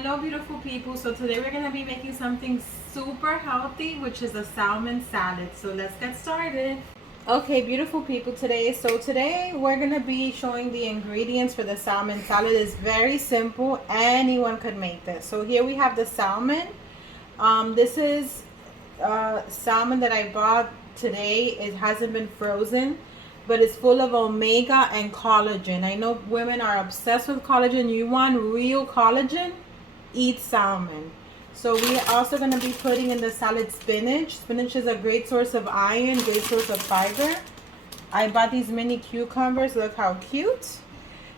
Hello beautiful people. So today we're going to be making something super healthy, which is a salmon salad. So let's get started. Okay beautiful people, today we're going to be showing the ingredients for the salmon salad. It's very simple. Anyone could make this. So here we have the salmon. This is salmon that I bought today. It hasn't been frozen, but it's full of omega and collagen. I know women are obsessed with collagen. You want real collagen? Eat salmon. So we are also going to be putting in the salad spinach. Spinach is a great source of iron, great source of fiber. I bought these mini cucumbers. Look how cute.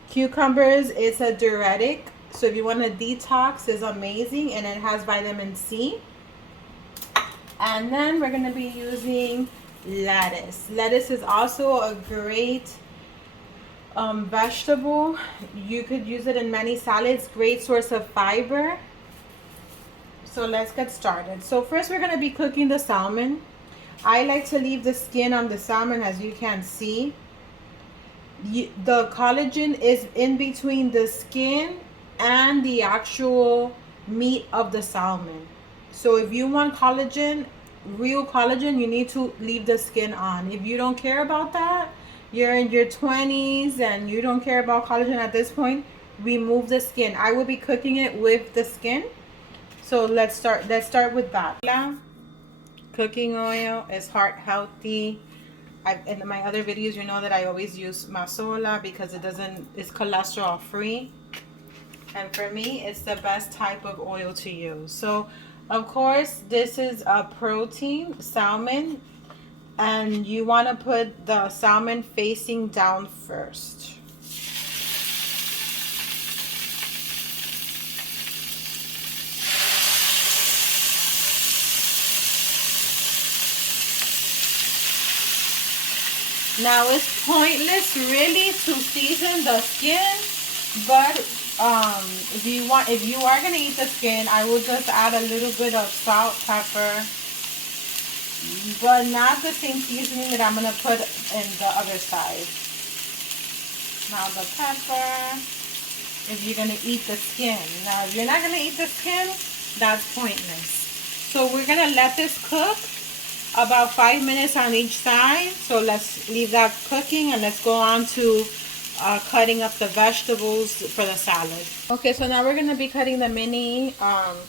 Cucumbers is a diuretic. So if you want to detox, it's amazing, and it has vitamin C. And then we're going to be using lettuce. Lettuce is also a great vegetable. You could use it in many salads. Great source of fiber. So let's get started. So first we're going to be cooking the salmon. I like to leave the skin on the salmon, as you can see. The collagen is in between the skin and the actual meat of the salmon. So if you want collagen, real collagen, you need to leave the skin on. If you don't care about that, you're in your 20s and you don't care about collagen at this point, remove the skin. I will be cooking it with the skin. So let's start with that. Cooking oil is heart healthy. In my other videos, you know that I always use masola because it's cholesterol free. And for me, it's the best type of oil to use. So of course, this is a protein salmon, and you want to put the salmon facing down first. Now it's pointless really to season the skin, but if you are gonna eat the skin, I will just add a little bit of salt, pepper, but not the same seasoning that I'm gonna put in the other side. Now the pepper, if you're gonna eat the skin. Now if you're not gonna eat the skin, that's pointless. So we're gonna let this cook about 5 minutes on each side. So let's leave that cooking and let's go on to cutting up the vegetables for the salad. Okay, so now we're going to be cutting the mini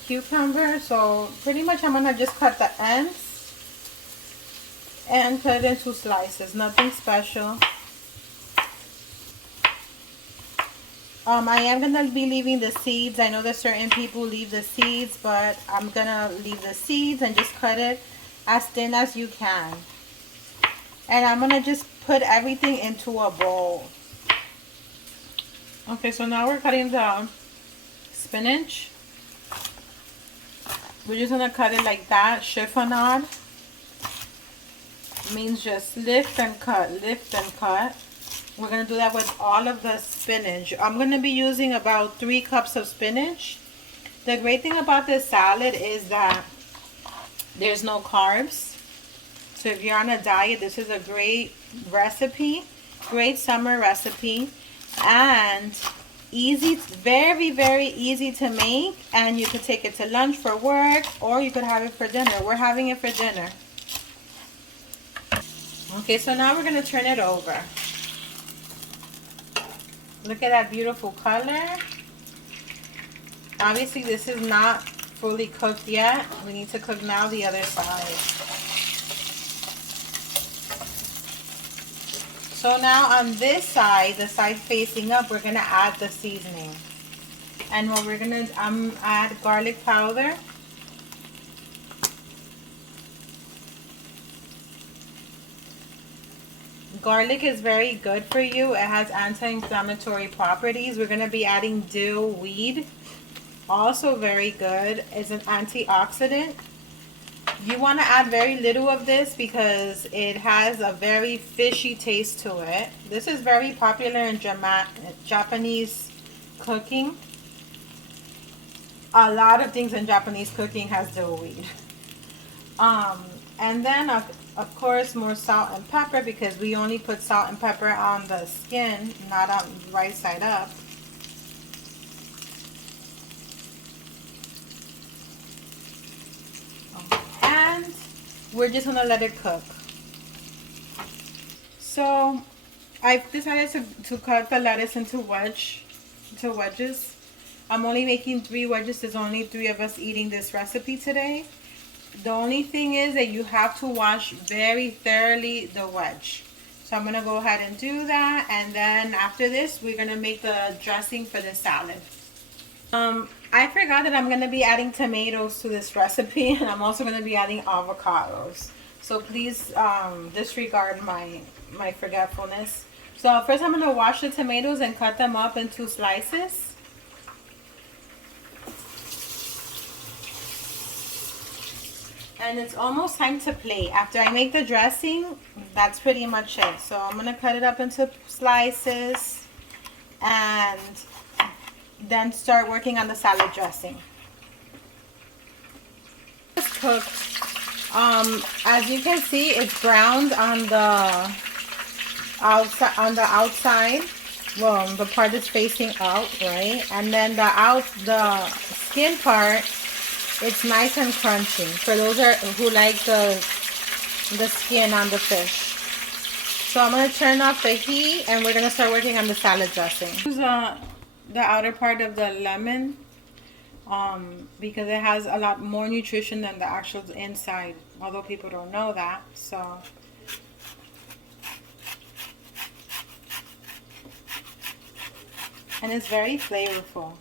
cucumber. So pretty much I'm going to just cut the ends and cut it into slices. Nothing special. I am going to be leaving the seeds. I know that certain people leave the seeds, but I'm going to leave the seeds and just cut it as thin as you can. And I'm going to just put everything into a bowl. Okay, so now we're cutting the spinach. We're just going to cut it like that, chiffonade. Means just lift and cut, lift and cut. We're going to do that with all of the spinach. I'm going to be using about 3 cups of spinach. The great thing about this salad is that there's no carbs. So if you're on a diet, this is a great recipe, great summer recipe, and easy, very, very easy to make. And you could take it to lunch for work, or you could have it for dinner. We're having it for dinner. Okay, so now we're going to turn it over. Look at that beautiful color. Obviously, this is not fully cooked yet. We need to cook now the other side. So now on this side, the side facing up, we're going to add the seasoning. And what we're going to add garlic powder. Garlic is very good for you. It has anti-inflammatory properties. We're going to be adding dill weed. Also very good. It's an antioxidant. You want to add very little of this because it has a very fishy taste to it. This is very popular in Japanese cooking. A lot of things in Japanese cooking has dill weed. And then of course more salt and pepper, because we only put salt and pepper on the skin, not on the right side up. we're just gonna let it cook. So I've decided to cut the lettuce into wedges. I'm only making 3 wedges. There's only 3 of us eating this recipe today. The only thing is that you have to wash very thoroughly the wedge. So I'm gonna go ahead and do that, and then after this we're gonna make the dressing for the salad. I forgot that I'm gonna be adding tomatoes to this recipe, and I'm also gonna be adding avocados. So please disregard my forgetfulness. So first I'm gonna wash the tomatoes and cut them up into slices. And it's almost time to plate. After I make the dressing, that's pretty much it. So I'm gonna cut it up into slices and then start working on the salad dressing. It's cooked. As you can see, it's browned on the outside. Well, the part that's facing out, right? And then the skin part, it's nice and crunchy. For those who like the skin on the fish. So I'm gonna turn off the heat and we're gonna start working on the salad dressing. Use the outer part of the lemon because it has a lot more nutrition than the actual inside, although people don't know that. So and it's very flavorful.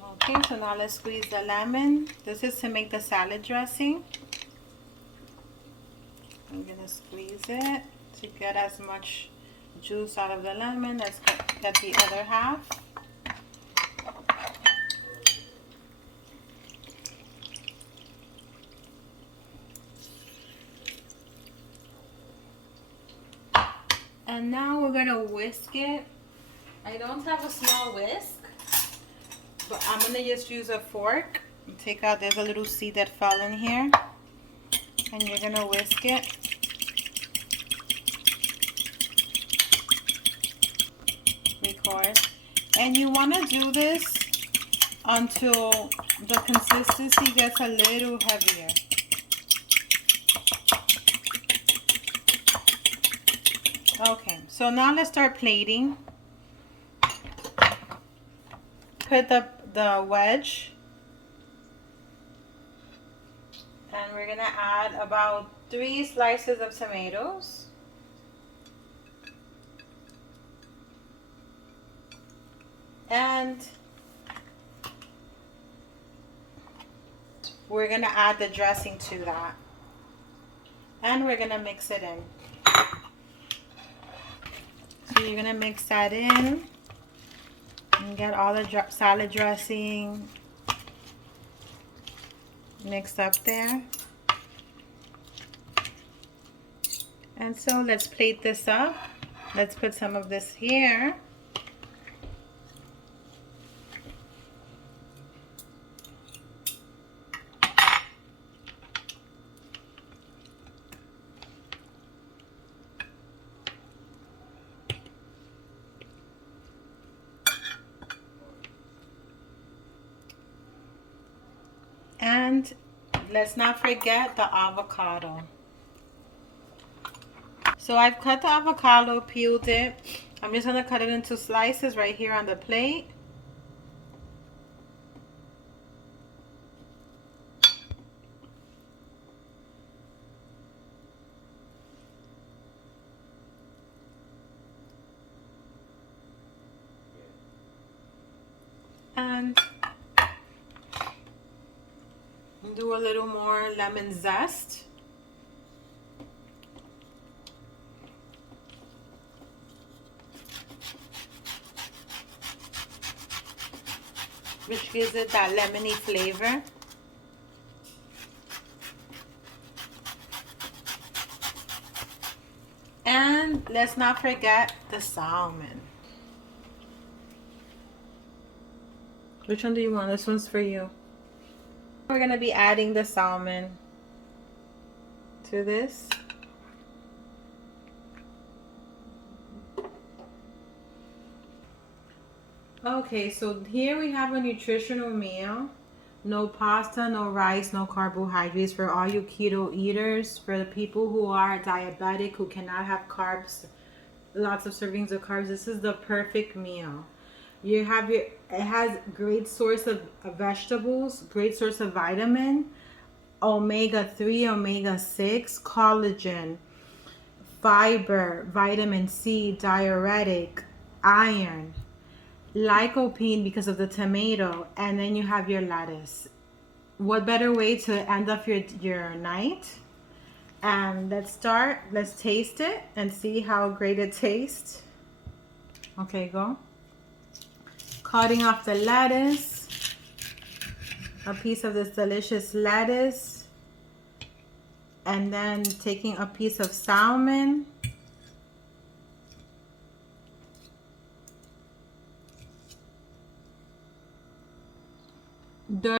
Okay, so now let's squeeze the lemon. This is to make the salad dressing. I'm gonna squeeze it to get as much juice out of the lemon as get the other half. And now we're gonna whisk it. I don't have a small whisk, but I'm gonna just use a fork. Take out, there's a little seed that fell in here. And you're gonna whisk it. Record. And you wanna do this until the consistency gets a little heavier. Okay, so now let's start plating. Put the wedge. And we're gonna add about 3 slices of tomatoes. And we're gonna add the dressing to that. And we're gonna mix it in. So you're gonna mix that in and get all the salad dressing mixed up there. And so let's plate this up. Let's put some of this here. And let's not forget the avocado. So I've cut the avocado, peeled it. I'm just gonna cut it into slices right here on the plate. And do a little more lemon zest. Which gives it that lemony flavor. And let's not forget the salmon. Which one do you want? This one's for you. We're gonna be adding the salmon to this. Okay, so here we have a nutritional meal. No pasta, no rice, no carbohydrates for all you keto eaters. For the people who are diabetic, who cannot have carbs, lots of servings of carbs, this is the perfect meal. You have your, it has great source of vegetables, great source of vitamin, omega-3, omega-6, collagen, fiber, vitamin C, diuretic, iron, lycopene because of the tomato, and then you have your lettuce. What better way to end off your night? And let's taste it and see how great it tastes. Okay, go. Cutting off the lettuce, a piece of this delicious lettuce, and then taking a piece of salmon.